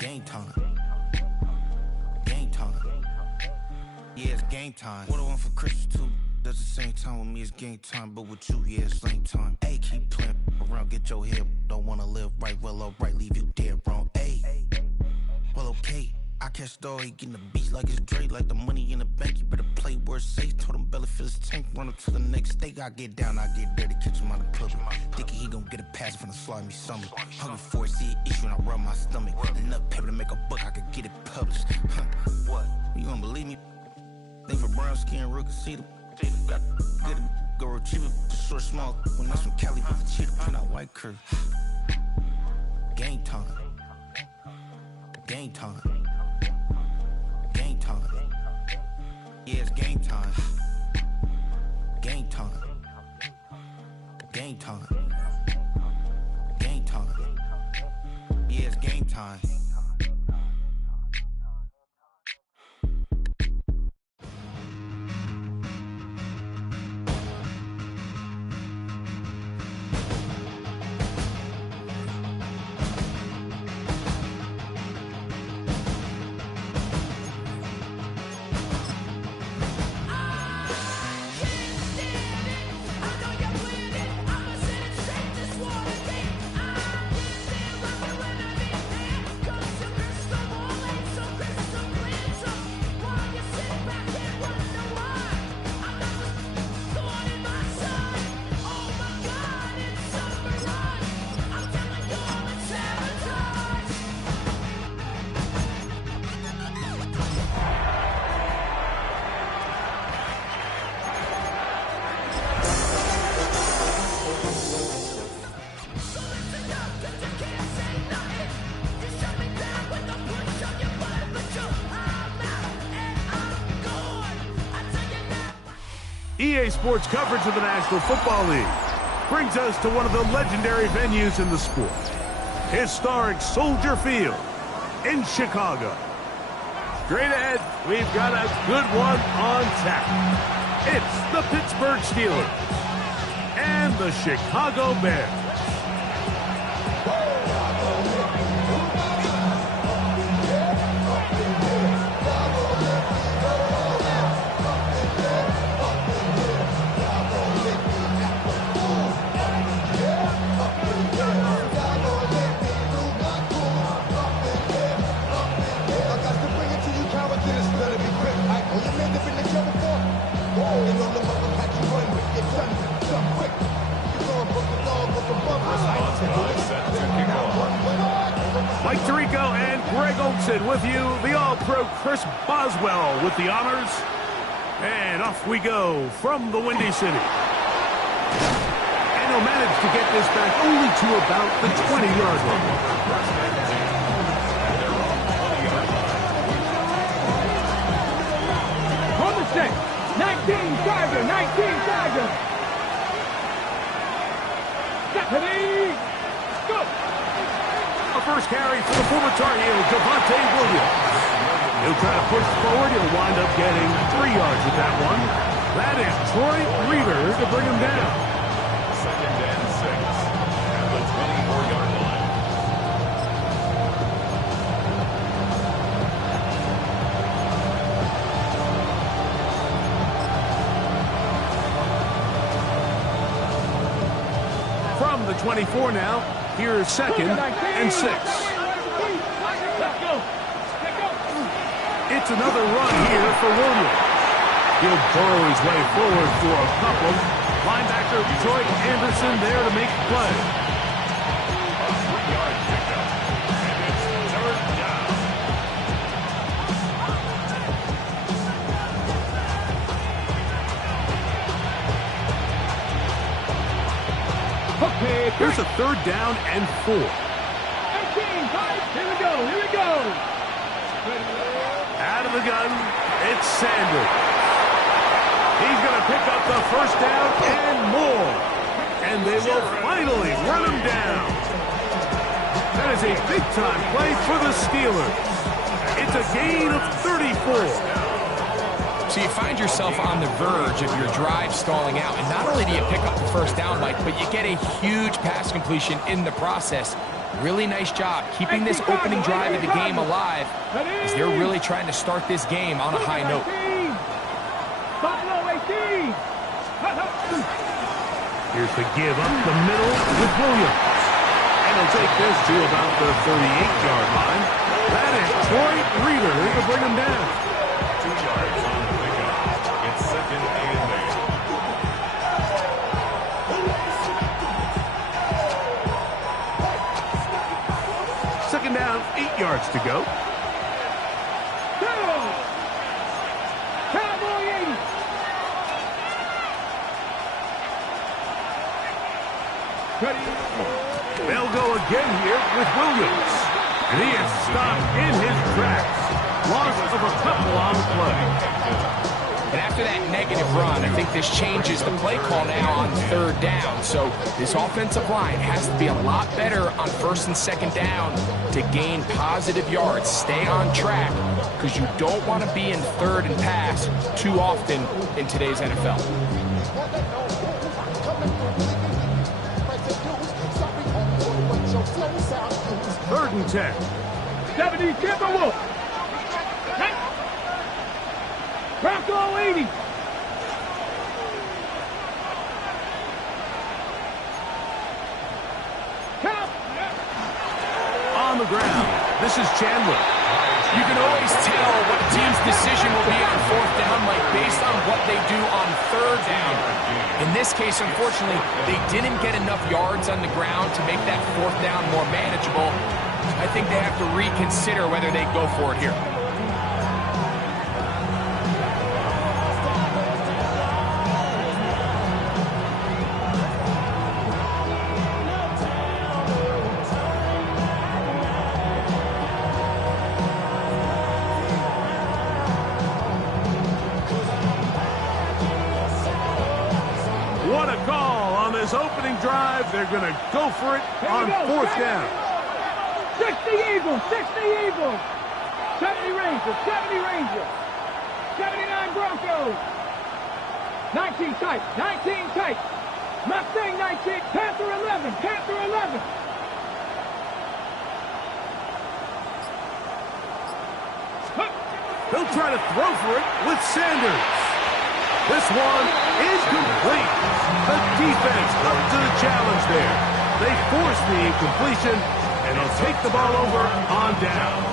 Game time. Game time. Yeah, it's game time. What I want for Christmas too. At the same time with me, it's game time. But with you, yeah, it's lame time. Hey, keep playing around, get your head. Don't wanna live right, well, alright, leave you dead wrong. Hey, well, okay. I catch the dog, he getting the beats like it's Dre, like the money in the bank. You better play where it's safe. Told him belly fill his tank, run up to the next steak. I get down, I get dirty, catch him on the club. Thinking he gon' get a pass from the slimy summer. Hungry for it, see an issue when I rub my stomach. Enough paper to make a book, I could get it published. What? You gonna believe me? Think for brown skin, real conceited. Got good go retrieve it, short, small. When that's from Cali with the cheetah print out white curve. Game time. Game time. Game time. Yeah, it's game time. Game time. Game time. Game time. Yeah, it's game time. EA Sports coverage of the National Football League brings us to one of the legendary venues in the sport, historic Soldier Field in Chicago. Straight ahead, we've got a good one on tap. It's the Pittsburgh Steelers and the Chicago Bears. Mike Tirico and Greg Olson with you. The All-Pro Chris Boswell with the honors. And off we go from the Windy City. And he'll manage to get this back only to about the 20-yard line. On the stick. 19 Tiger, 19 Tiger. Stephanie, go. A first carry for the former Tar Heel, Javonte Williams. He'll try to push forward. He'll wind up getting 3 yards with that one. That is Troy Reader to bring him down. 2nd and 6 at the 24-yard line. From the 24 now, here's 2nd and 6. It's another run here for Williams. He'll burrow his way forward for a couple. Linebacker Troy Anderson there to make the play. A 3-yard pickup, and it's 3rd down. Okay, Here's a 3rd down and 4. 18, guys. Here we go, here we go. Out of the gun, it's Sanders. He's going to pick up the 1st down and more. And they will finally run him down. That is a big-time play for the Steelers. It's a gain of 34. So you find yourself on the verge of your drive stalling out, and not only do you pick up the 1st down, Mike, but you get a huge pass completion in the process. Really nice job keeping this opening drive of the game alive as they're really trying to start this game on a high note. Here's the give up the middle with Williams. And he'll take this to about the 38-yard line. That is Troy Reader to bring him down. 2 yards on the pickup. It's second and 8. Second down, 8 yards to go. They'll go again here with Williams. And he is stopped in his tracks. Loss of a couple on the play. And after that negative run, I think this changes the play call now on third down. So this offensive line has to be a lot better on first and second down to gain positive yards. Stay on track because you don't want to be in third and pass too often in today's NFL. Third and 10. 70, Timberwolf. Bronco 80. On the ground, this is Chandler. You can always tell what a team's decision will be on fourth down, like based on what they do on third down. In this case, unfortunately, they didn't get enough yards on the ground to make that fourth down more manageable. I think they have to reconsider whether they go for it here. What a call on this opening drive. They're going to go for it on fourth down. 60 Eagles, 60 Eagles. 70 Rangers, 70 Rangers. 79 Broncos. 19 tight, 19 tight. Mustang 19, Panther 11, Panther 11. They'll try to throw for it with Sanders. This one is complete. The defense up to the challenge there. They force the incompletion, and they'll take the ball over on downs.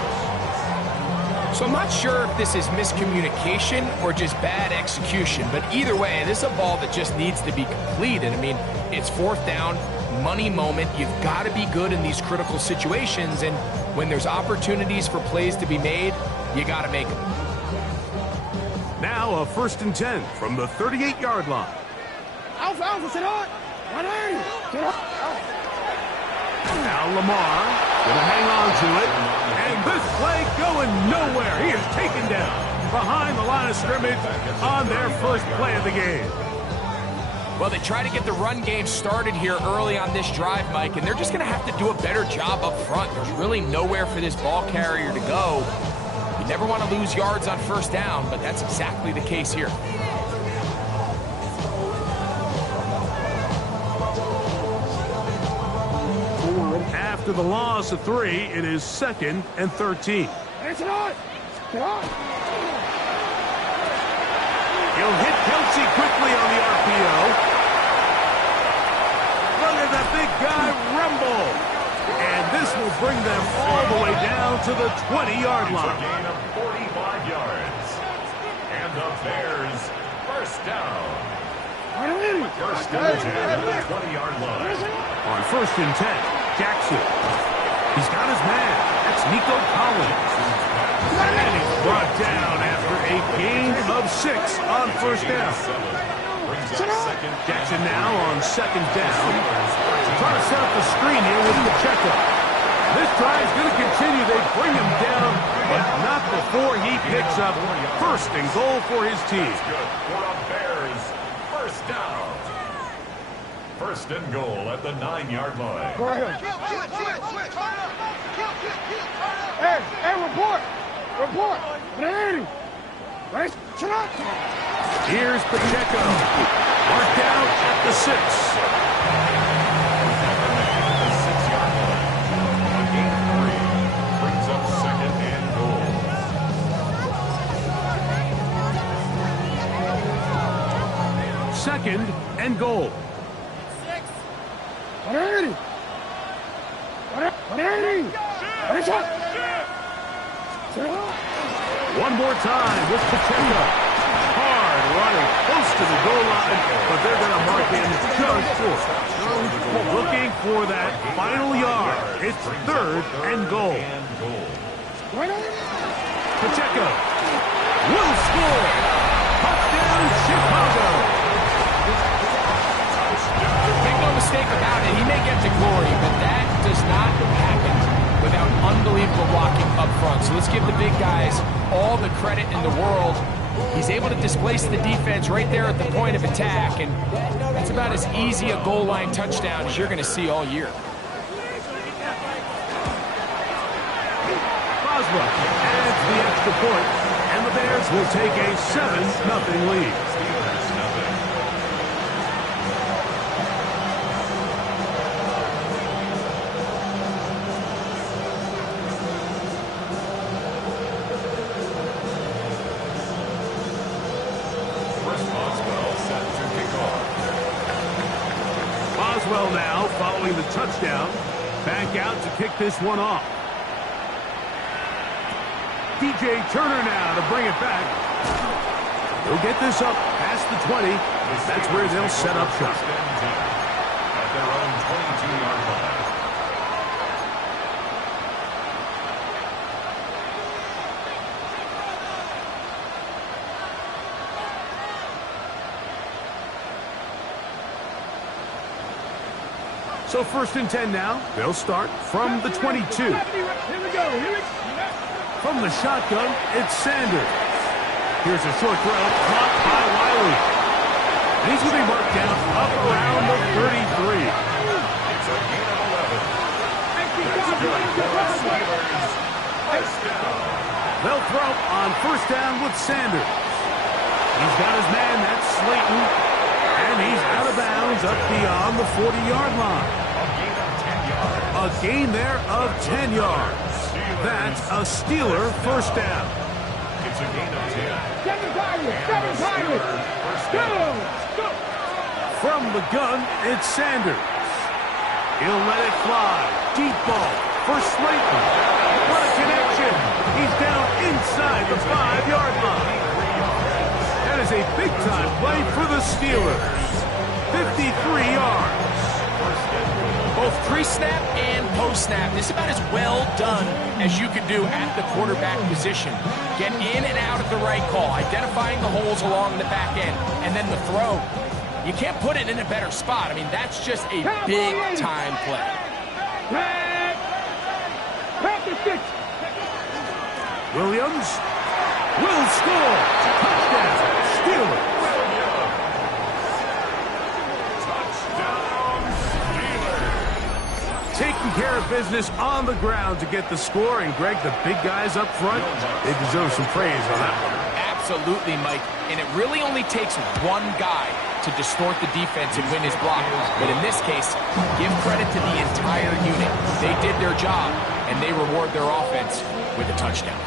So I'm not sure if this is miscommunication or just bad execution, but either way, this is a ball that just needs to be completed. I mean, it's fourth down, money moment. You've got to be good in these critical situations, and when there's opportunities for plays to be made, you got to make them. Now a first and 10 from the 38-yard line. Alpha, Alpha, sit on. 180. Sit on. Now Lamar going to hang on to it. And this play going nowhere. He is taken down behind the line of scrimmage on their first play of the game. Well, they try to get the run game started here early on this drive, Mike, and they're just going to have to do a better job up front. There's really nowhere for this ball carrier to go. You never want to lose yards on first down, but that's exactly the case here. After the loss of 3, it is 2nd and 13. Sit on. Sit on. He'll hit Kelsey quickly on the RPO. Look at that big guy rumble. And this will bring them all the way down to the 20-yard line. A gain of 45 yards. And the Bears first down. First and 10 at the 20-yard line. On first and 10, Jackson. He's got his man. That's Nico Collins. And he's brought down after a gain of 6 on first down. Jackson now on second down. Trying to set up the screen here with Pacheco. This drive's going to continue. They bring him down, but not before he picks up first and goal for his team. Good for the Bears. First down. First and goal at the 9-yard line. Hey, report. Report. 180. Right. Sit on. Here's Pacheco. Marked out at the 6. 2nd and goal. 180. 180. One more time with Pacheco. Hard running close to the goal line, but they're going to mark him just short. Looking for that final yard. It's 3rd and goal. Pacheco will score. Touchdown, Chicago. Make no mistake about it, he may get to glory, but that does not happen without unbelievable blocking up front. So let's give the big guys all the credit in the world. He's able to displace the defense right there at the point of attack, and that's about as easy a goal line touchdown as you're going to see all year. Boswell adds the extra point, and the Bears will take a 7-0 lead. Boswell now following the touchdown. Back out to kick this one off. DJ Turner now to bring it back. He'll get this up past the 20. That's where they'll set up shop. At their own 22-yard line. So 1st and 10 now. They'll start from the 22. Here we go. From the shotgun, it's Sanders. Here's a short throw, caught by Wiley. And he's going to be marked down up around the 33. It's a gain of 11. That's good for the Steelers. First down. They'll throw on 1st down with Sanders. He's got his man, that's Slayton. And he's out of bounds up beyond the 40-yard line. A gain there of 10 yards. That's a Steeler 1st down. It's a gain of 10. 7 Tigers. Go. From the gun, it's Sanders. He'll let it fly. Deep ball for Slayton. What a connection. He's down inside the 5-yard line. That is a big-time play for the Steelers. 53 yards. Both pre-snap and post-snap. This is about as well done as you could do at the quarterback position. Get in and out at the right call, identifying the holes along the back end, and then the throw. You can't put it in a better spot. I mean, that's just a big-time play. Williams will score. Touchdown, Steelers. Taking care of business on the ground to get the score. And, Greg, the big guys up front, they deserve some praise on that one. Absolutely, Mike. And it really only takes one guy to distort the defense and win his block. But in this case, give credit to the entire unit. They did their job, and they reward their offense with a touchdown.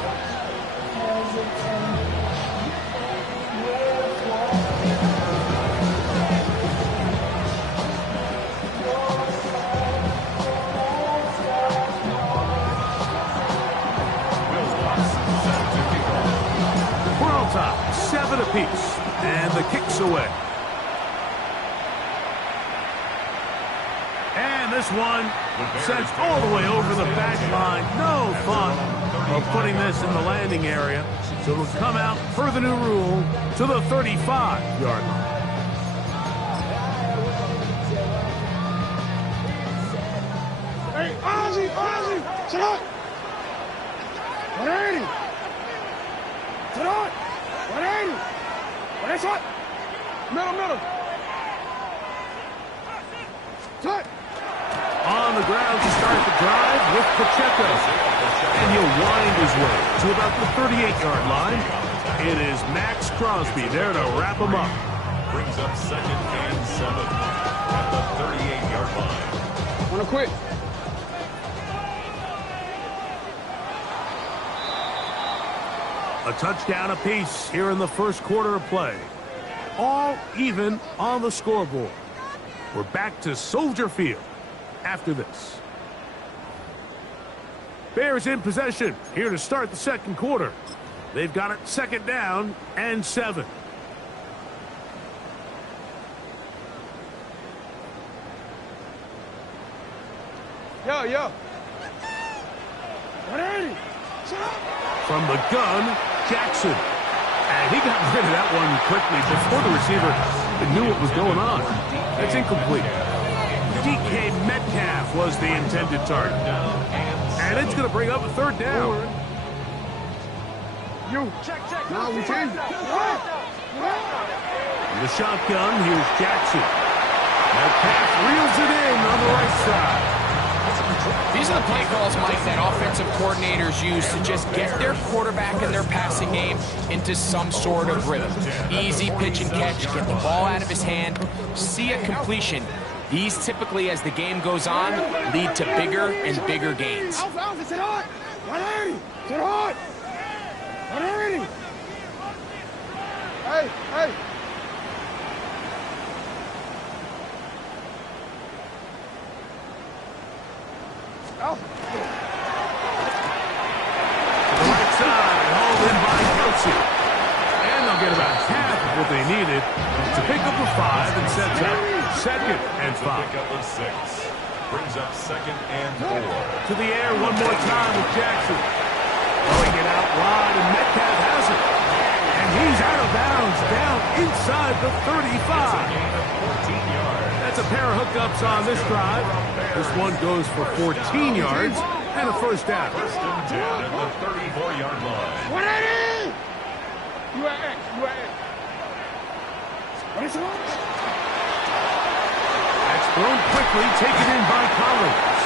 Top, 7 apiece, and the kick's away. And this one sent all the way over the back line. No thought of putting this in the landing area. So it'll come out per the new rule to the 35-yard line. Hey, Ozzy, sit up. 180. Sit on. 180. What is it? Middle. Touch. On the ground to start the drive with Pacheco. And he'll wind his way to about the 38-yard line. It is Max Crosby there to wrap him up. Brings up 2nd and 7 at the 38-yard line. Wanna quit? A touchdown apiece here in the first quarter of play. all even on the scoreboard. We're back to Soldier Field after this. Bears in possession here to start the second quarter. They've got it 2nd down and 7. Yo. From the gun, Jackson. And he got rid of that one quickly before the receiver knew what was going on. That's incomplete. DK Metcalf was the intended target. And it's going to bring up a 3rd down. Now we change. In the shotgun, here's Jackson. Metcalf reels it in on the right side. These are the play calls, Mike, that offensive coordinators use to just get their quarterback and their passing game into some sort of rhythm. Easy pitch and catch, get the ball out of his hand, see a completion. These typically, as the game goes on, lead to bigger and bigger gains. Hey. To the right side, hauled in by Kelsey. And they'll get about half of what they needed to pick up a 5 and sets up 2nd and 5. Pick up a 6. Brings up 2nd and 4. To the air one more time with Jackson. Throwing it out wide, and Metcalf has it. And he's out of bounds, down inside the 35. That's a pair of hookups on this drive. This one goes for 14 yards and a 1st down. 1st and 10 at the 34-yard line. 180! You are X. What is it? That's thrown quickly, taken in by Collins.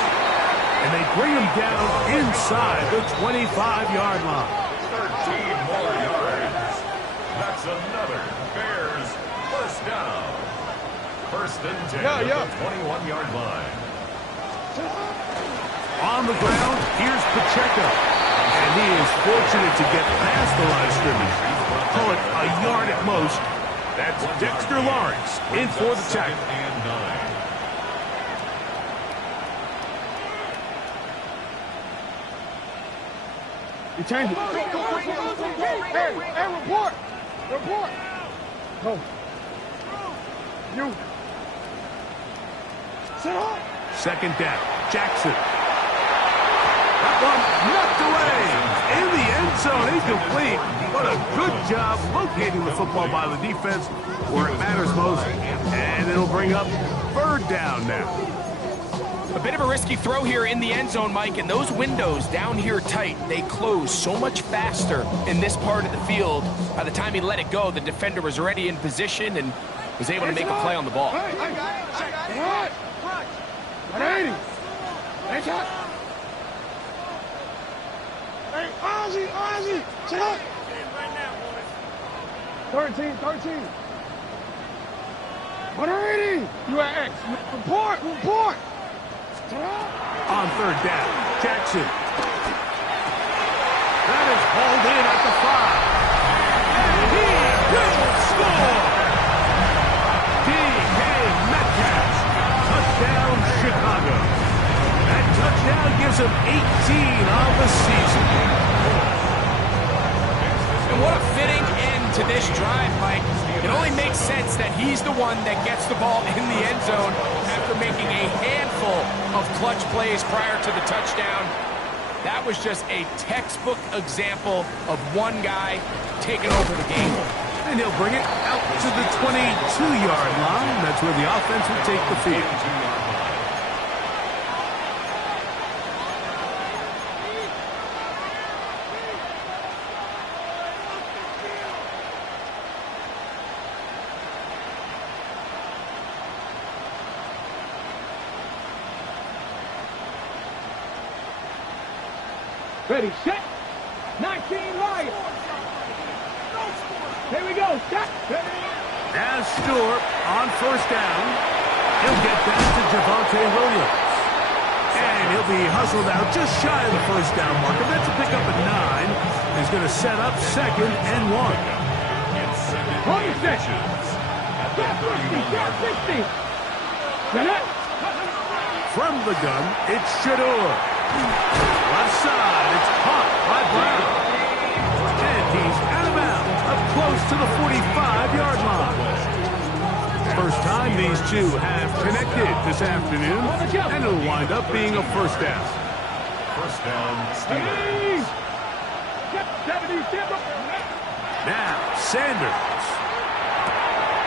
And they bring him down inside the 25-yard line. 13 more yards. That's another Bears 1st down. 1st and 10 at the 21-yard line. On the ground, here's Pacheco. And he is fortunate to get past the line of scrimmage. Call it a yard at most. That's Dexter Lawrence in for the tackle. 2nd and 9. You change it. Hey, report. Go. You. Sit up. 2nd down, Jackson. That one knocked away in the end zone, incomplete. What a good job locating the football by the defense where it matters most. And it'll bring up 3rd down now. A bit of a risky throw here in the end zone, Mike, and those windows down here tight, they close so much faster in this part of the field. By the time he let it go, the defender was already in position and was able to make a play on the ball. Hey, I got it. 180. Hey, shot. Hey, Ozzy. Sit up. 13. 180. You are X. Report. On 3rd down, Jackson. That is hauled in at the 5. And he will score! DK Metcalf. Touchdown, Chicago. That touchdown gives him 18 on the season. And what a fitting end to this drive, Mike. It only makes sense that he's the one that gets the ball in the end zone after making a handful of clutch plays prior to the touchdown. That was just a textbook example of one guy taking over the game. And he'll bring it out to the 22-yard line. That's where the offense will take the field. Ready, set. 19 right. Here we go. Set. As Stewart on 1st down, he'll get that to Javonte Williams. And he'll be hustled out just shy of the 1st down marker. That's a pickup at 9. He's going to set up 2nd and 1. Hold your set. From the gun, it's Shador. Left side, it's caught by Brown. And he's out of bounds, up close to the 45-yard line. First time these two have connected this afternoon, and it'll wind up being a first down. First down, Steelers. Now, Sanders.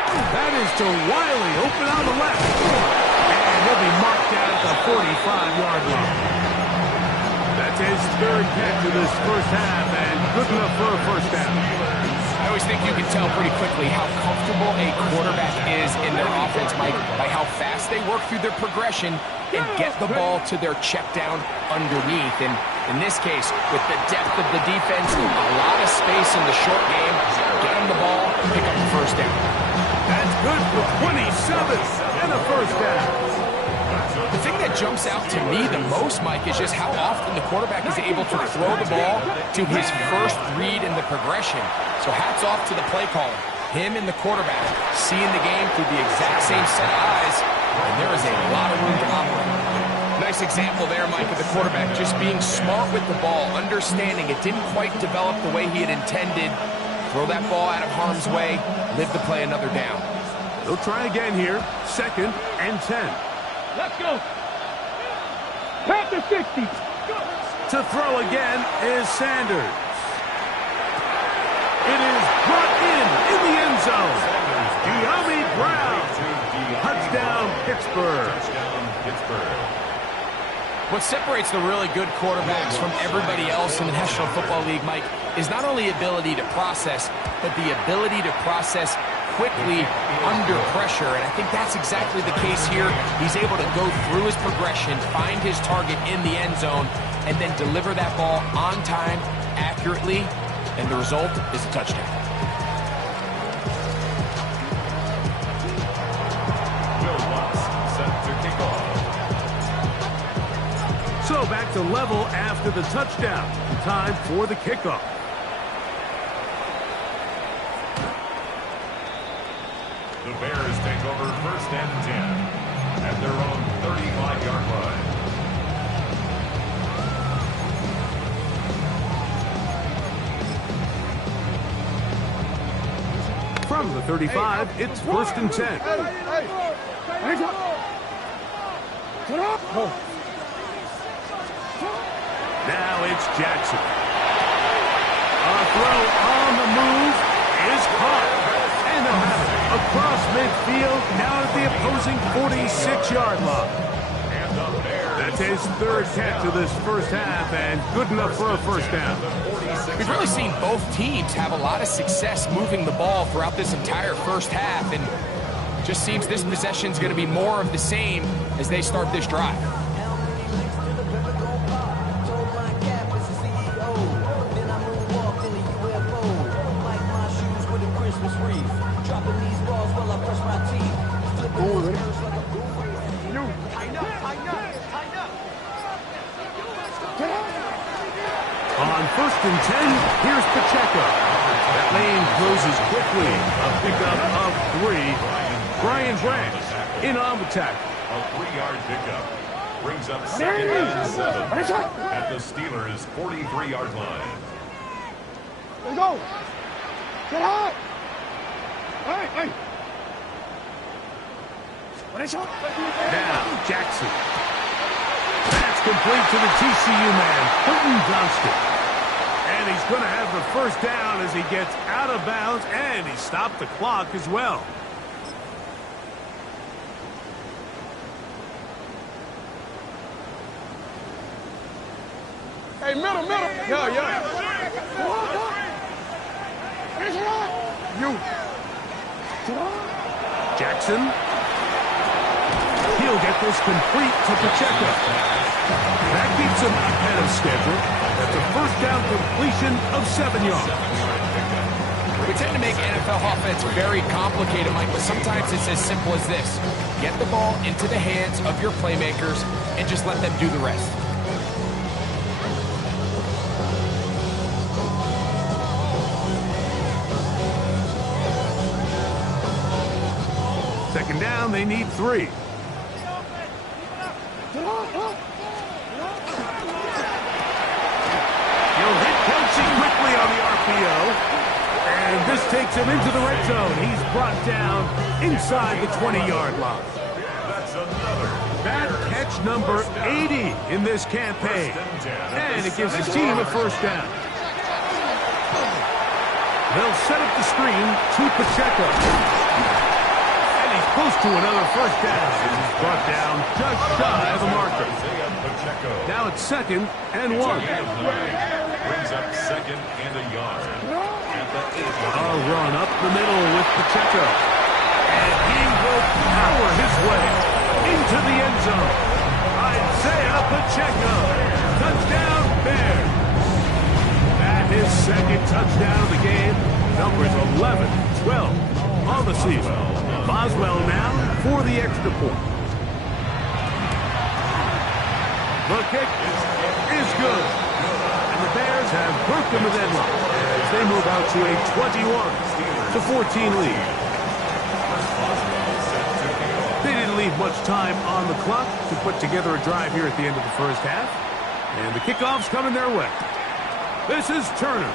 That is to Wiley, open on the left. And he'll be marked down at the 45-yard line. That's his third catch of this first half, and good enough for a first down. I always think you can tell pretty quickly how comfortable a quarterback is in their offense, Mike, by how fast they work through their progression and get the ball to their check down underneath. And in this case, with the depth of the defense, a lot of space in the short game, get them the ball, pick up the first down. That's good for 27 and a first down. The thing that jumps out to me the most, Mike, is just how often the quarterback is able to throw the ball to his first read in the progression. So hats off to the play caller. Him and the quarterback seeing the game through the exact same set of eyes, and there is a lot of room to operate. Nice example there, Mike, of the quarterback just being smart with the ball, understanding it didn't quite develop the way he had intended. Throw that ball out of harm's way, live to play another down. They'll try again here, 2nd and 10. Let's go. Pat the 60. To throw again is Sanders. It is brought in the end zone. De'Ami Brown. Touchdown, Pittsburgh. What separates the really good quarterbacks from everybody else in the National Football League, Mike, is not only ability to process, but the ability to process quickly under pressure, and I think that's exactly the case here. He's able to go through his progression, find his target in the end zone, and then deliver that ball on time, accurately, and the result is a touchdown. Will Watts set to kick off. So back to level after the touchdown. Time for the kickoff. The Bears take over 1st and 10 at their own 35-yard line. From the 35, it's 1st and 10. Now it's Jackson. A throw on the move is caught. And they'll have it across midfield, down at the opposing 46-yard line. That's his third catch of this first half, and good enough for a first down. We've really seen both teams have a lot of success moving the ball throughout this entire first half, and just seems this possession's going to be more of the same as they start this drive. On 1st and 10, here's Pacheco. That lane closes quickly. A pickup of 3. Brian Branch in on the tackle. A 3-yard pickup brings up 2nd and 7 at the Steelers' 43-yard line. Let's go. Get high. Hey. Now, Jackson. That's complete to the TCU man, Quentin Johnston. And he's going to have the first down as he gets out of bounds, and he stopped the clock as well. Hey, middle. Yeah. You. Jackson. He'll get this complete to Pacheco. That keeps him ahead of schedule. That's a first down completion of 7 yards. We tend to make NFL offense very complicated, Mike, but sometimes it's as simple as this. Get the ball into the hands of your playmakers and just let them do the rest. down, they need 3. He'll hit Kelsey quickly on the RPO. And this takes him into the red zone. He's brought down inside the 20-yard line. That's another. That catch number 80 in this campaign. And it gives his team a first down. They'll set up the screen to Pacheco. And he's close to another first down. He's brought down just shy of the marker. Now it's 2nd and 1. Brings up 2nd and a yard. At the 8-yard. A run up the middle with Pacheco. And he will power his way into the end zone. Isaiah Pacheco. Touchdown, Bears. That is 2nd touchdown of the game. Numbers 11, 12 on the season. Boswell now for the extra point. The kick is good. And the Bears have broken the deadlock as they move out to a 21-14 lead. They didn't leave much time on the clock to put together a drive here at the end of the first half. And the kickoff's coming their way. This is Turner.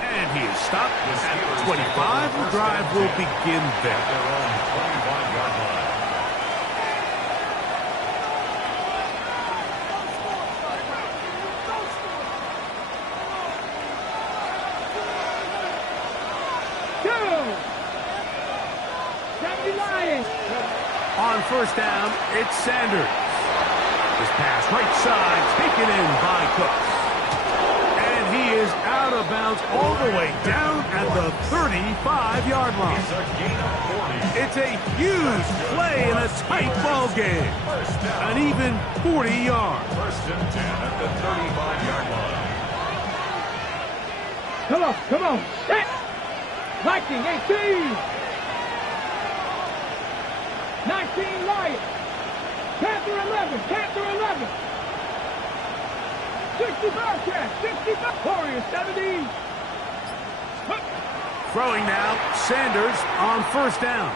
And he is stopped at the 25. The drive will begin there. On first down, it's Sanders. His pass right side, taken in by Cooks. And he is out of bounds all the way down at the 35-yard line. It's a huge play in a tight ball game. An even 40 yards. 1st and 10 at the 35-yard line. Come on, set! Viking 18! 19 Lions! Panther 11! 60 Bearcats! 60 Warriors 70! Throwing now, Sanders on first down.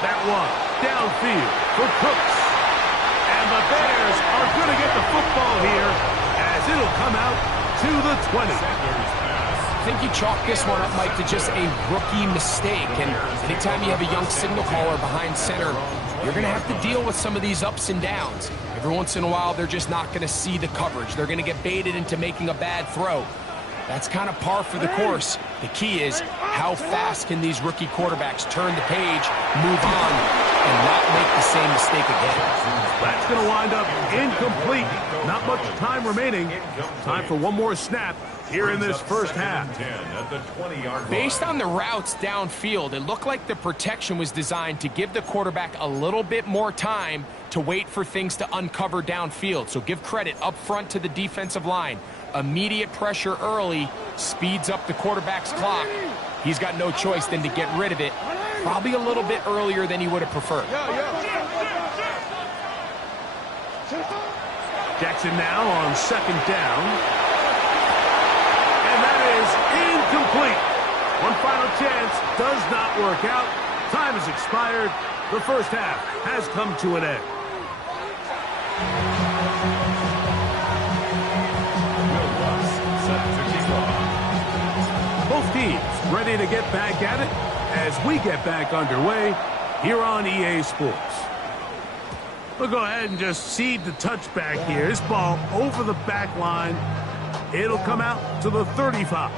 That one, downfield for Cooks. And the Bears are going to get the football here as it'll come out to the 20. I think you chalk this one up, Mike, to just a rookie mistake. And anytime you have a young signal caller behind center, you're going to have to deal with some of these ups and downs. Every once in a while, they're just not going to see the coverage. They're going to get baited into making a bad throw. That's kind of par for the course. The key is how fast can these rookie quarterbacks turn the page, move on, and not make the same mistake again. That's going to wind up incomplete. Not much time remaining. Time for one more snap here in this first half. Based on the routes downfield, it looked like the protection was designed to give the quarterback a little bit more time to wait for things to uncover downfield. So give credit up front to the defensive line. Immediate pressure early speeds up the quarterback's clock. He's got no choice than to get rid of it, probably a little bit earlier than he would have preferred. Jackson now on second down. And that is incomplete. One final chance does not work out. Time has expired. The first half has come to an end. Both teams ready to get back at it as we get back underway here on EA Sports. We'll go ahead and just cede the touchback here. This ball over the back line. It'll come out to the 35.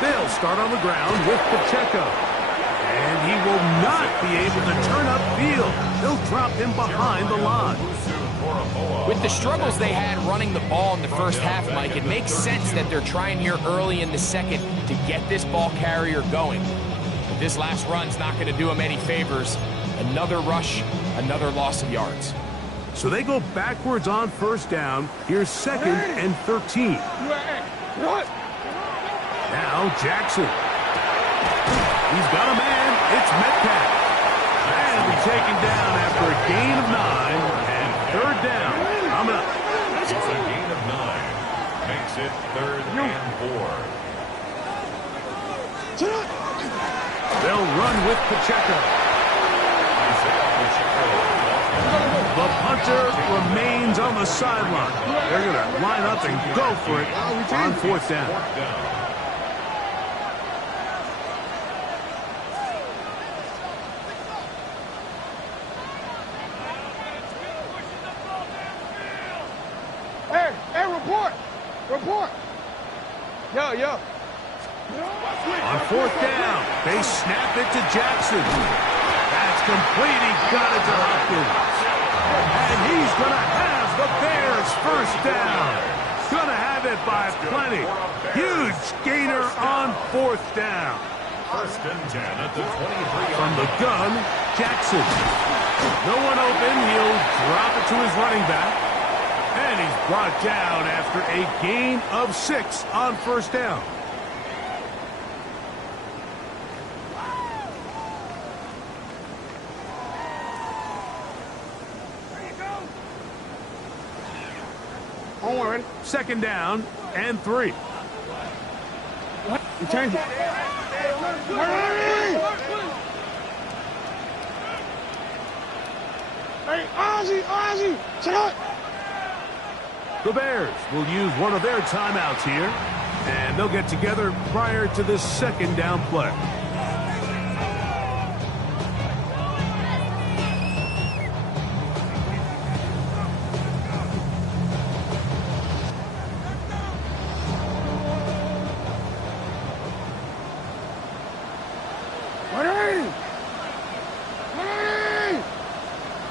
They'll start on the ground with Pacheco. And he will not be able to turn upfield. They'll drop him behind the line. With the struggles they had running the ball in the first half, Mike, it makes sense that they're trying here early in the second to get this ball carrier going. But this last run's not going to do him any favors. Another rush, another loss of yards. So they go backwards on first down. Here's 2nd and 13. Now Jackson. He's got a man. It's Metcalf. And he's taken down after a gain of 9 and 3rd down. Coming up. It's a gain of 9. Makes it 3rd and 4. They'll run with Pacheco. The punter remains on the sideline. They're going to line up and go for it on 4th down. Hey, report. Report. Yo. On 4th down, they snap it to Jackson. That's complete. He got it to Hopkins. And he's going to have the Bears 1st down. Going to have it by plenty. Huge gainer on 4th down. 1st and 10 at the 23. From the gun, Jackson. No one open. He'll drop it to his running back. And he's brought down after a gain of 6 on 1st down. Don't worry. 2nd down and 3. You change it. Hey, Ozzy, sit up. The Bears will use one of their timeouts here, and they'll get together prior to this 2nd down play.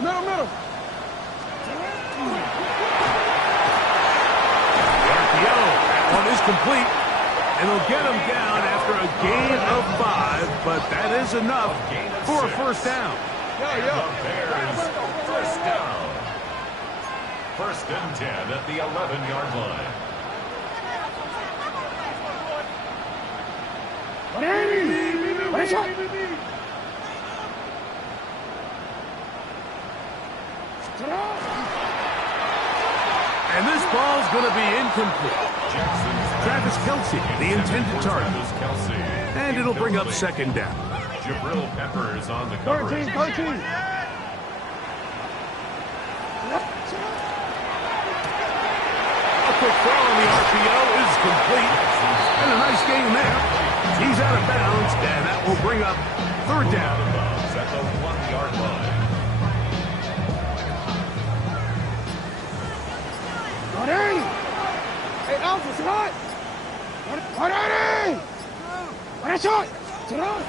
Middle. Complete, and they'll get him down after a gain of 5, but that is enough for a 1st down. The Bears 1st down. 1st and 10 at the 11-yard line. And this ball's going to be incomplete. Travis Kelce, the intended target. And it'll bring up 2nd down. Jabril Peppers on the coverage. 13. A quick throw on the RPO is complete. And a nice gain there. He's out of bounds, and that will bring up 3rd down. At the 1-yard line. Hey, Alpha, sit on. What shot? Sit on.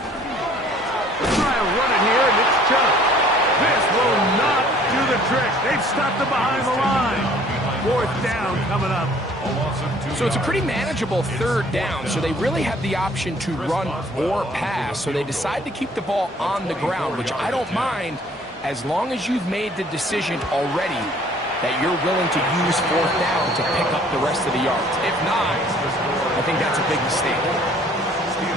Try to run it here, and it's Chubb. This will not do the trick. They've stopped him behind the line. 4th down coming up. So it's a pretty manageable 3rd down, so they really have the option to run or pass. So they decide to keep the ball on the ground, which I don't mind as long as you've made the decision already that you're willing to use 4th down to pick up the rest of the yards. If not, I think that's a big mistake.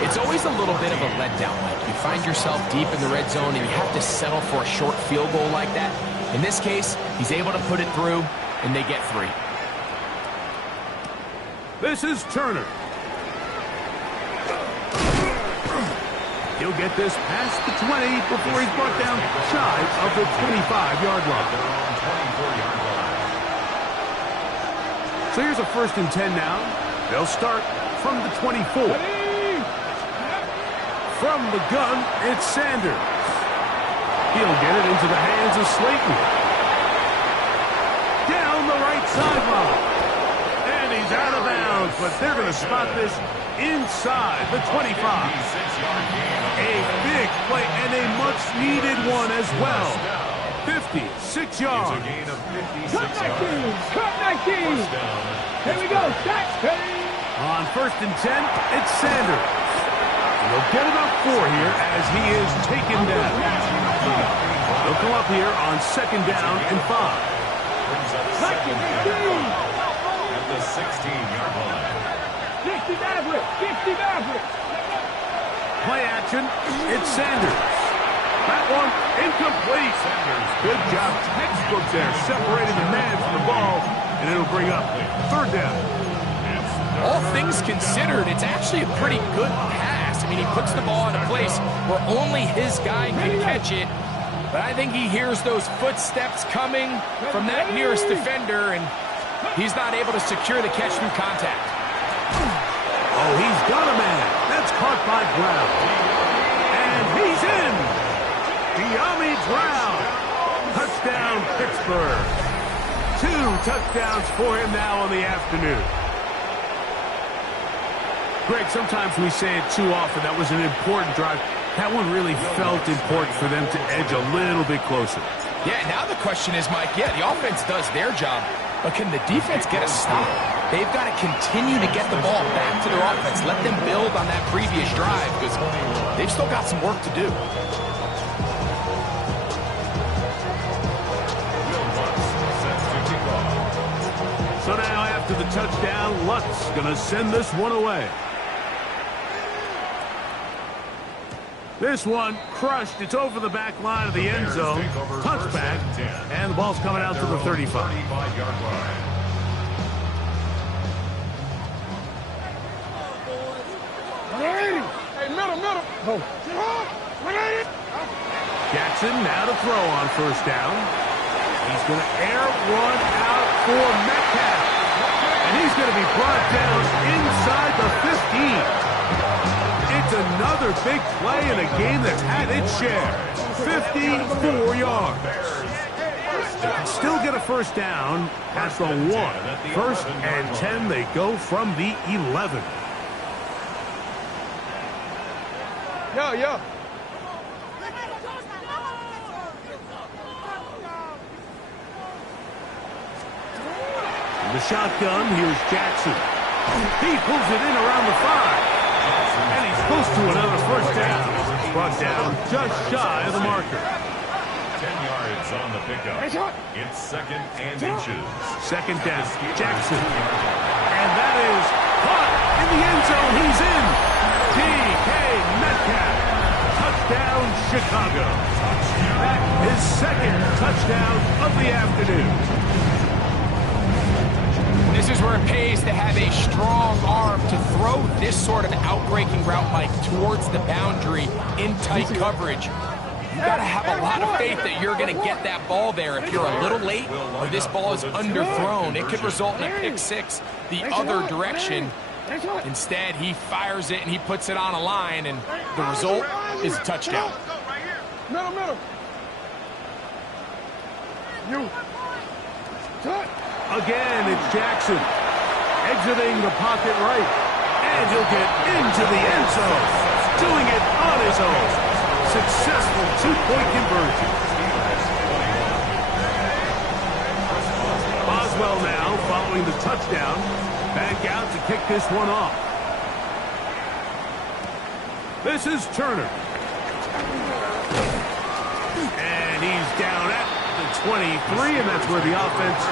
It's always a little bit of a letdown. Like you find yourself deep in the red zone and you have to settle for a short field goal like that. In this case, he's able to put it through, and they get 3. This is Turner. He'll get this past the 20 before he's brought down shy of the 25-yard line. So here's a 1st and 10 now. They'll start from the 24. From the gun, it's Sanders. He'll get it into the hands of Slayton. Down the right sideline. And he's out of bounds, but they're going to spot this inside the 25. A big play and a much-needed one as well. 56 yards. Cut that key. Here we go. On 1st and 10, it's Sanders. He'll get about 4 here as he is taken down. They'll come up here on 2nd down and 5. brings up second down at the 16-yard line. 60 Maverick! 60 Maverick! Play action. It's Sanders. That one incomplete. Good job. Textbook there. Separating the man from the ball, and it'll bring up third down. All things considered, it's actually a pretty good pass. I mean, he puts the ball in a place where only his guy can catch it. But I think he hears those footsteps coming from that nearest defender, and he's not able to secure the catch through contact. Oh, he's got a man. That's caught by Brown. And he's in. De'Ami Brown. Touchdown, Pittsburgh. 2 touchdowns for him now on the afternoon. Greg, sometimes we say it too often. That was an important drive. That one really felt important for them to edge a little bit closer. Yeah, now the question is, Mike, yeah, the offense does their job, but can the defense get a stop? They've got to continue to get the ball back to their offense. Let them build on that previous drive because they've still got some work to do. So now after the touchdown, Luck's going to send this one away. This one crushed. It's over the back line of the end zone. Touchback. And the ball's coming out to the 35. Hey, middle. Oh. Jackson now to throw on first down. He's going to air one out for Metcalf. And he's going to be brought down inside the 15. It's another big play in a game that's had its share. 54 yards. They can still get a first down at the 1. 1st and 10, they go from the 11. Yeah. In the shotgun, here's Jackson. He pulls it in around the 5. And he's close to another first down. Brought down just shy of the marker. 10 yards on the pickup. It's 2nd and inches. 2nd down. Jackson. And that is caught in the end zone. He's in. DK Metcalf. Touchdown, Chicago. That is 2nd touchdown of the afternoon. This is where it pays to have a strong arm to throw this sort of outbreaking route, Mike, towards the boundary in tight coverage. You've got to have a lot of faith that you're going to get that ball there. If you're a little late or this ball is underthrown, it could result in a pick 6 the other direction. Instead, he fires it and he puts it on a line, and the result is a touchdown. Middle. You. Touch. Again, it's Jackson exiting the pocket right. And he'll get into the end zone. Doing it on his own. Successful 2-point conversion. Boswell now following the touchdown. Back out to kick this one off. This is Turner. And he's down at the 23, and that's where the offense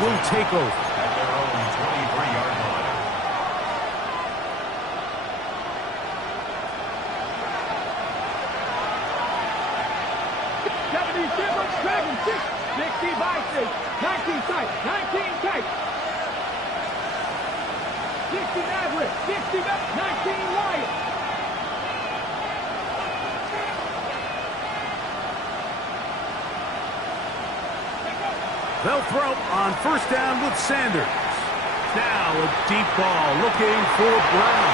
will take over. At their own 23-yard line. Dragon 60 by 6. 19 tight. 19 tight. 60 Maverick. 60 19 Lion. They'll throw on first down with Sanders. Now a deep ball looking for Brown.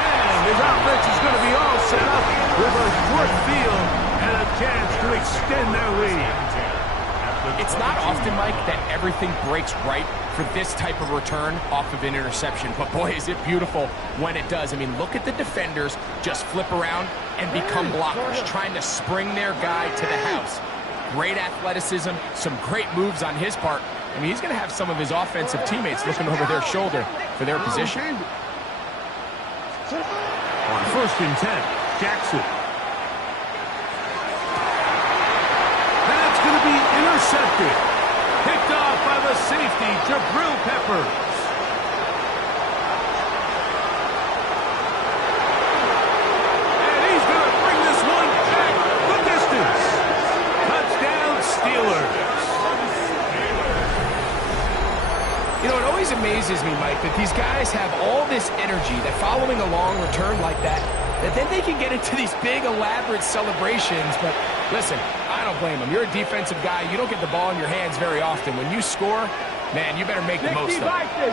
And his offense is going to be all set up with a short field and a chance to extend their lead. It's not often, Mike, that everything breaks right for this type of return off of an interception. But boy, is it beautiful when it does. I mean, look at the defenders just flip around and become blockers, trying to spring their guy to the house. Great athleticism, some great moves on his part. I mean, he's going to have some of his offensive teammates looking over their shoulder for their position. On first and 10, Jackson. Intercepted. Picked off by the safety, Jabril Peppers. And he's going to bring this one back the distance. Touchdown, Steelers. You know, it always amazes me, Mike, that these guys have all this energy, that following a long return like that then they can get into these big, elaborate celebrations. But listen, I don't blame them. You're a defensive guy. You don't get the ball in your hands very often. When you score, man, you better make the most of it.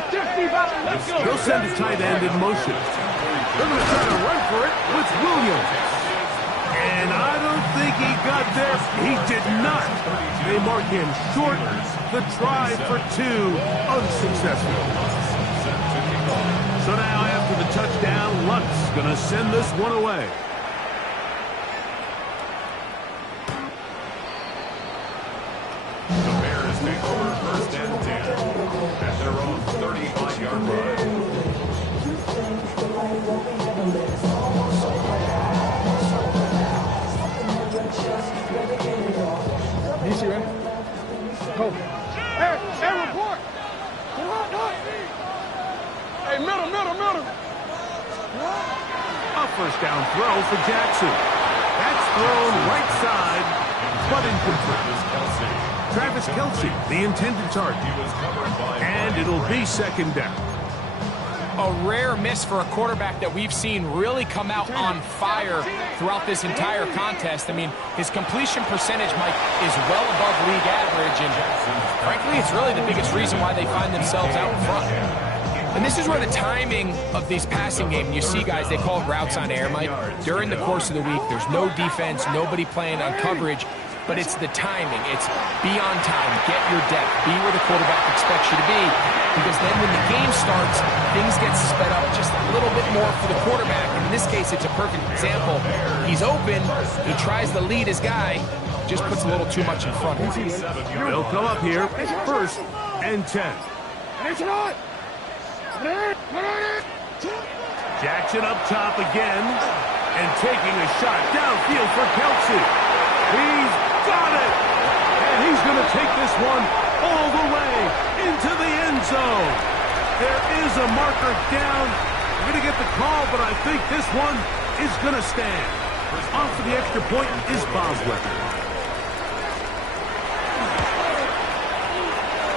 They'll send a tight end in motion. They're going to try to run for it with Williams. And I don't think he got there. He did not. They mark him short. The try for 2, unsuccessful. So now after the touchdown, Lunt's going to send this one away. The Bears take over 1st and 10 at their own 35-yard line. Easy, man. Go. Hey, report. Come on, no. Hey, middle. A first down throw for Jackson. That's thrown right side, but incomplete. Travis Kelce, the intended target. And it'll be 2nd down. A rare miss for a quarterback that we've seen really come out on fire throughout this entire contest. I mean, his completion percentage, Mike, is well above league average, and frankly, it's really the biggest reason why they find themselves out in front. And this is where the timing of these passing game, you see guys, they call it routes on air, Mike. During the course of the week, there's no defense, nobody playing on coverage, but it's the timing. It's be on time, get your depth, be where the quarterback expects you to be, because then when the game starts, things get sped up just a little bit more for the quarterback. And in this case, it's a perfect example. He's open, he tries to lead his guy, just puts a little too much in front of him. They'll come up here, 1st and 10. Jackson up top again, and taking a shot downfield for Kelce. He's got it, and he's going to take this one all the way into the end zone. There is a marker down. We're going to get the call, but I think this one is going to stand. On for the extra point is Boswell.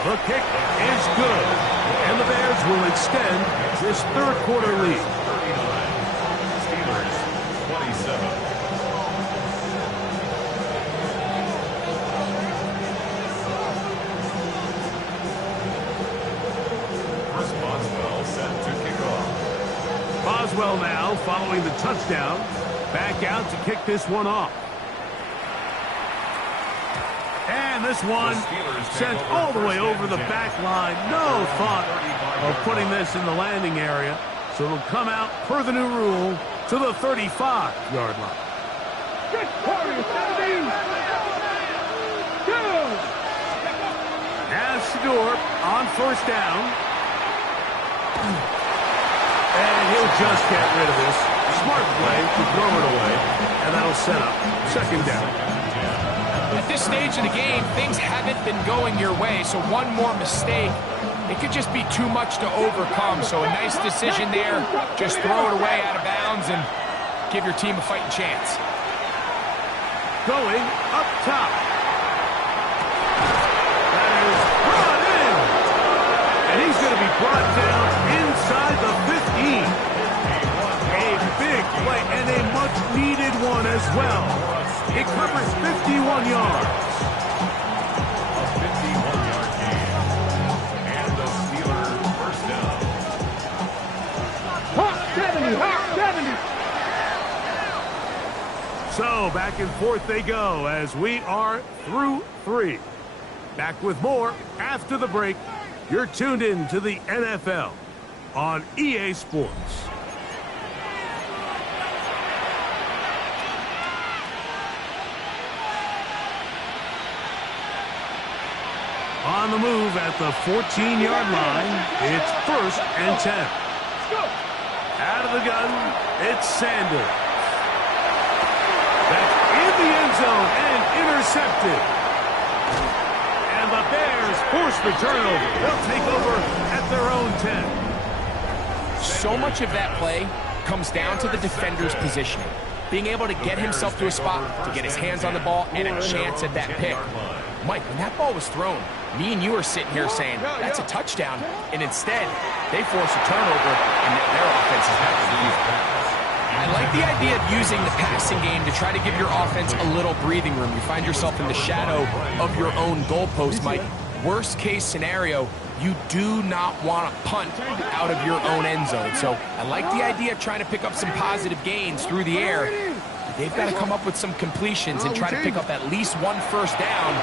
The kick is good, and the Bears will extend this 3rd quarter lead. Steelers 27. Chris Boswell set to kick off. Boswell now following the touchdown, back out to kick this one off. And this one sent all the way over the back line. No thought of putting this in the landing area. So it'll come out per the new rule to the 35-yard line. Good quarter, 17. Good. Now Shador on 1st down. And he'll just get rid of this. Smart play to throw it away. And that'll set up 2nd down. At this stage of the game, things haven't been going your way, so one more mistake, it could just be too much to overcome. So a nice decision there. Just throw it away out of bounds and give your team a fighting chance. Going up top. That is brought in. And he's going to be brought down inside the 15. A big play and a much-needed one as well. It covers 51 yards. A 51-yard gain. And the Steelers 1st down. Hot 70, hot 70. So back and forth they go as we are through 3. Back with more after the break. You're tuned in to the NFL on EA Sports. On the move at the 14-yard line, it's 1st and 10. Out of the gun, it's Sanders. That's in the end zone and intercepted. force the turnover. They'll take over at their own 10. So much of that play comes down to the defender's positioning. Being able to get himself to a spot, to get his hands on the ball, and a chance at that pick. Mike, when that ball was thrown, me and you are sitting here saying, that's a touchdown. And instead, they force a turnover, and now their offense is back to the field. I like the idea of using the passing game to try to give your offense a little breathing room. You find yourself in the shadow of your own goalpost, Mike. Worst case scenario, you do not want to punt out of your own end zone. So I like the idea of trying to pick up some positive gains through the air. They've got to come up with some completions and try to pick up at least one first down,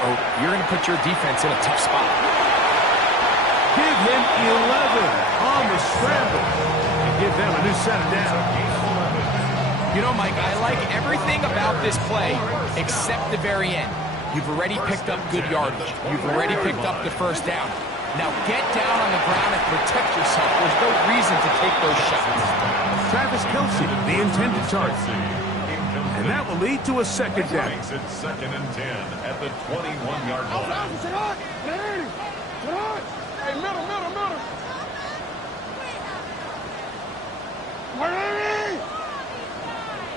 or you're going to put your defense in a tough spot. Give him 11 on the scramble and give them a new set of downs. You know, Mike, I like everything about this play except the very end. You've already picked up good yardage. You've already picked up the first down. Now get down on the ground and protect yourself. There's no reason to take those shots. Travis Kelce, the intended target. And that will lead to a second down. Makes it 2nd and 10 at the 21-yard line. Hey, middle.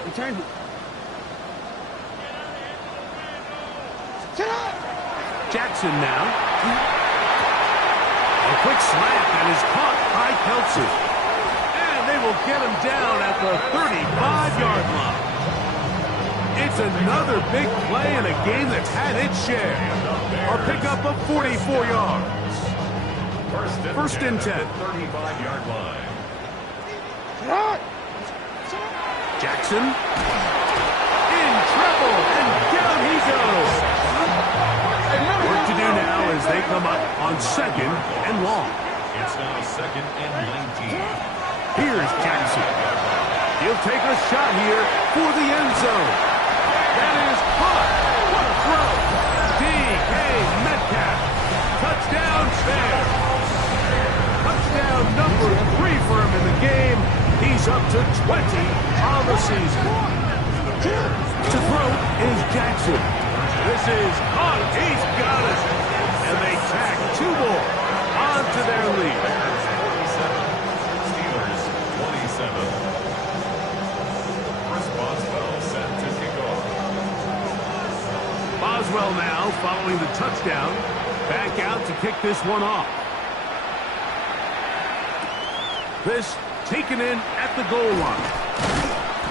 Return it. Jackson now. A quick slant that is caught by Kelce. And they will get him down at the 35-yard line. It's another big play in a game that's had its share. A pickup of 44 yards. First and 10. 35-yard line. Jackson in trouble, and down he goes. Work to do now as they come up on 2nd and long. It's now 2nd and 19. Here's Jackson. He'll take a shot here for the end zone. That is caught. What a throw. D.K. Metcalf. Touchdown Bears. Touchdown number 3 for him in the game. He's up to 20 on the season. To throw is Jackson. This is caught. He's got it. And they tack 2 more onto their lead. Steelers 27. Chris Boswell set to kick off. Boswell now following the touchdown. Back out to kick this one off. This taken in at the goal line.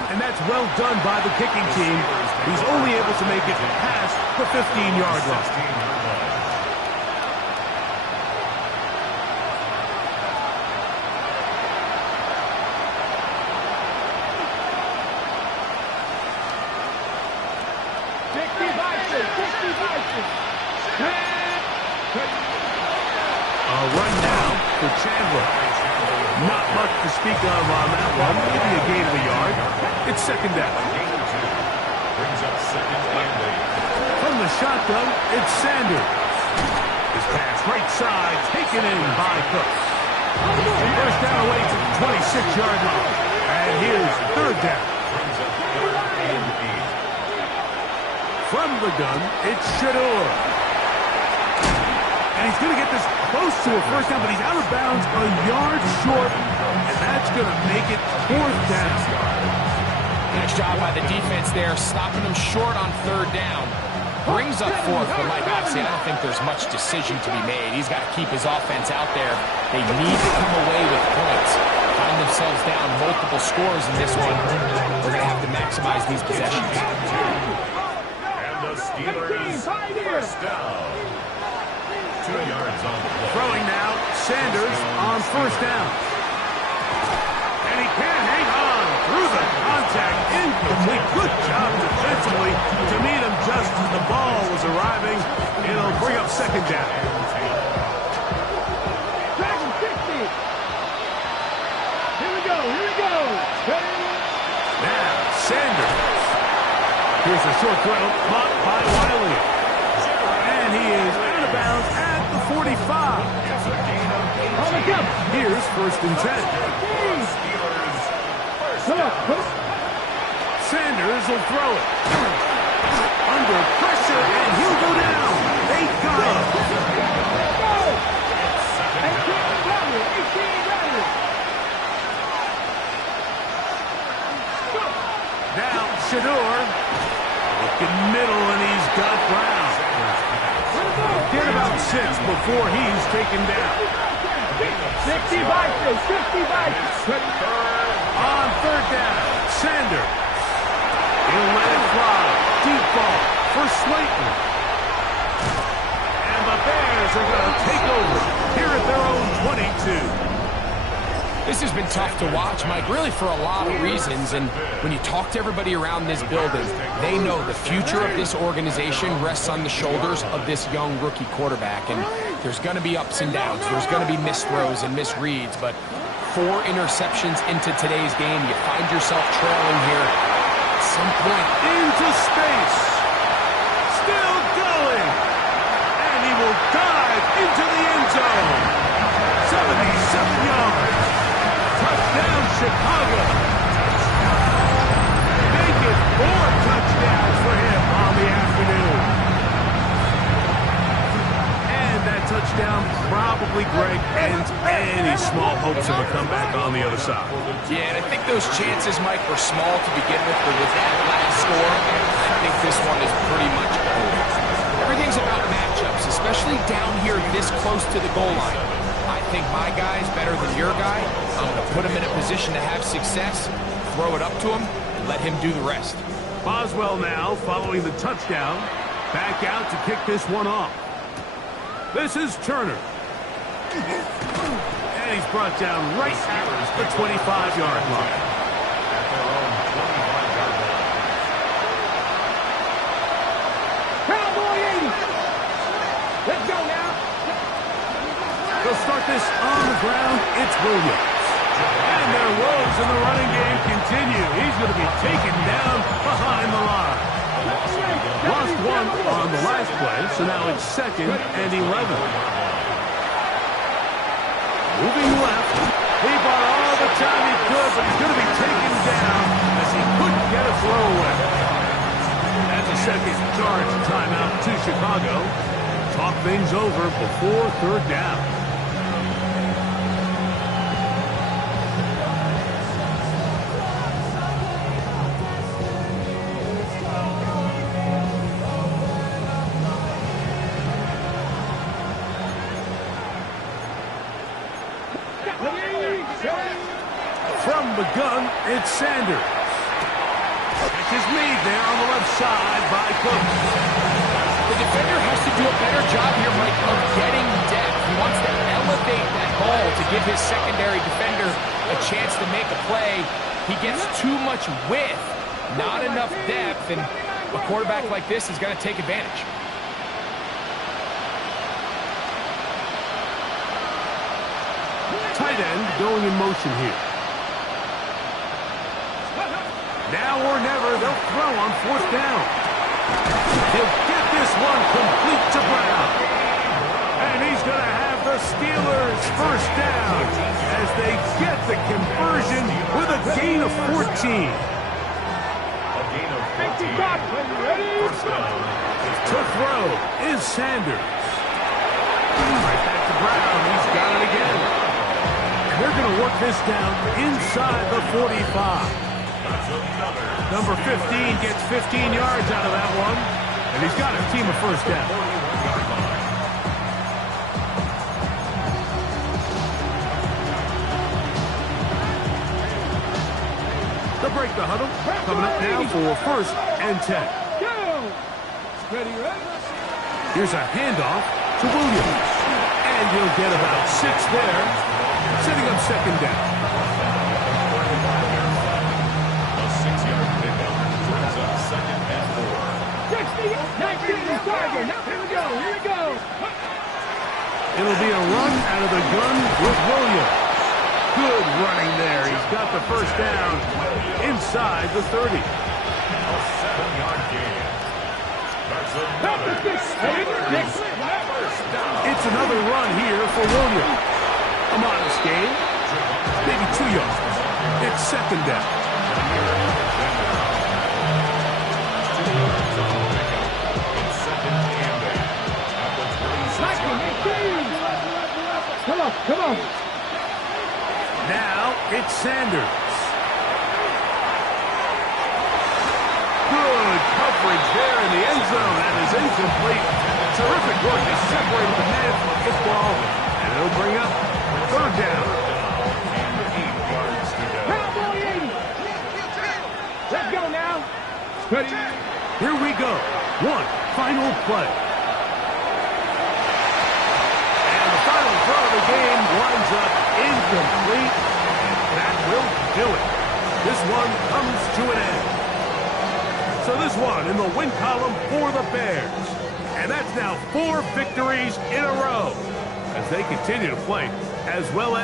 And that's well done by the kicking team. He's only able to make it past the 15-yard line. A run now for Chandler. Not much to speak of on that one. Maybe a gain of a yard. It's 2nd down. Brings up 2nd and 8. From the shotgun, it's Sanders. His pass right side taken in by Cook. First down away to the 26-yard line. And here's 3rd down. Brings up 3rd and 8. From the gun, it's Shador. And he's going to get this close to a first down, but he's out of bounds a yard short, and that's going to make it 4th down. Nice job by the defense there, stopping them short on 3rd down. Brings up 4th, but Mike, obviously, I don't think there's much decision to be made. He's got to keep his offense out there. They need to come away with points. Find themselves down multiple scores in this one. We're going to have to maximize these possessions. And the Steelers first down. 2 yards on the play. Throwing now, Sanders on 1st down. And he can't hang on through the contact. Incomplete. Good job defensively to meet him just as the ball was arriving. It'll bring up 2nd down. Here we go. Now, Sanders. Here's a short throw caught by Wiley. And he is out of bounds at the 45. Here's 1st and 10. Sanders will throw it. Under pressure, and he'll go down. They got him. Now Shador. Looking middle, and he's got Brown. Get about 6 before he's taken down. 60 Vikings, 60 Vikings. On third down, Sanders. He'll let it fly. Deep ball for Slayton. And the Bears are going to take over here at their own 22. This has been tough to watch, Mike, really for a lot of reasons. And when you talk to everybody around this building, they know the future of this organization rests on the shoulders of this young rookie quarterback. And there's going to be ups and downs. There's going to be missed throws and misreads. But 4 interceptions into today's game, you find yourself trailing here at some point. Into space. Still going. And he will dive into the end zone. 77 yards. Touchdown, Chicago. Make it 4 touchdowns for him on the afternoon. And that touchdown probably, Greg, ends any small hopes of a comeback on the other side. Yeah, and I think those chances, Mike, were small to begin with that last score. I think this one is pretty much over. Everything's about matchups, especially down here this close to the goal line. I think my guy's better than your guy. I'm going to put him in a position to have success, throw it up to him, and let him do the rest. Boswell now following the touchdown. Back out to kick this one off. This is Turner. And he's brought down right at the 25-yard line. Cowboy 80. Let's go now. They'll start this on the ground. It's Williams. And their woes in the running game continue. He's going to be taken down behind the line. Lost 1 on the last play, so now it's 2nd and 11. Moving left. He bought all the time he could, but he's going to be taken down as he couldn't get a throw away. That's a second charge timeout to Chicago. Talk things over before third down. From the gun, it's Sanders. Catch is made there on the left side by Cook. The defender has to do a better job here, Mike, of getting depth. He wants to elevate that ball to give his secondary defender a chance to make a play. He gets too much width, not enough depth, and a quarterback like this is going to take advantage. Tight end going in motion here. Now or never, they'll throw on 4th down. He'll get this one complete to Brown. And he's going to have the Steelers first down as they get the conversion with a gain of 14. A gain of 14. First down. To throw is Sanders. Right back to Brown. He's got it again. And they're going to work this down inside the 45. Number 15 gets 15 yards out of that one. And he's got his team a first down. They'll break the huddle. Coming up now for 1st and 10. Here's a handoff to Williams. And he'll get about 6 there, setting up 2nd down. A 6-yard pickup brings up 2nd and 4. 19 target. Here we go. Here we go. It'll be a run out of the gun with Williams. Good running there. He's got the first down inside the 30. A 7-yard gain. That's another first down. It's another run here for Williams. A modest gain, maybe 2 yards. It's 2nd down. Come on. Now it's Sanders. Good coverage there in the end zone. That is incomplete. Terrific work to separate the man from the football. And it'll bring up third down. Cowboy 80. Let's go now. Ready? Here we go. One final play. And the final throw of the game winds up incomplete. And that will do it. This one comes to an end. So this one in the win column for the Bears. And that's now 4 victories in a row as they continue to play as well as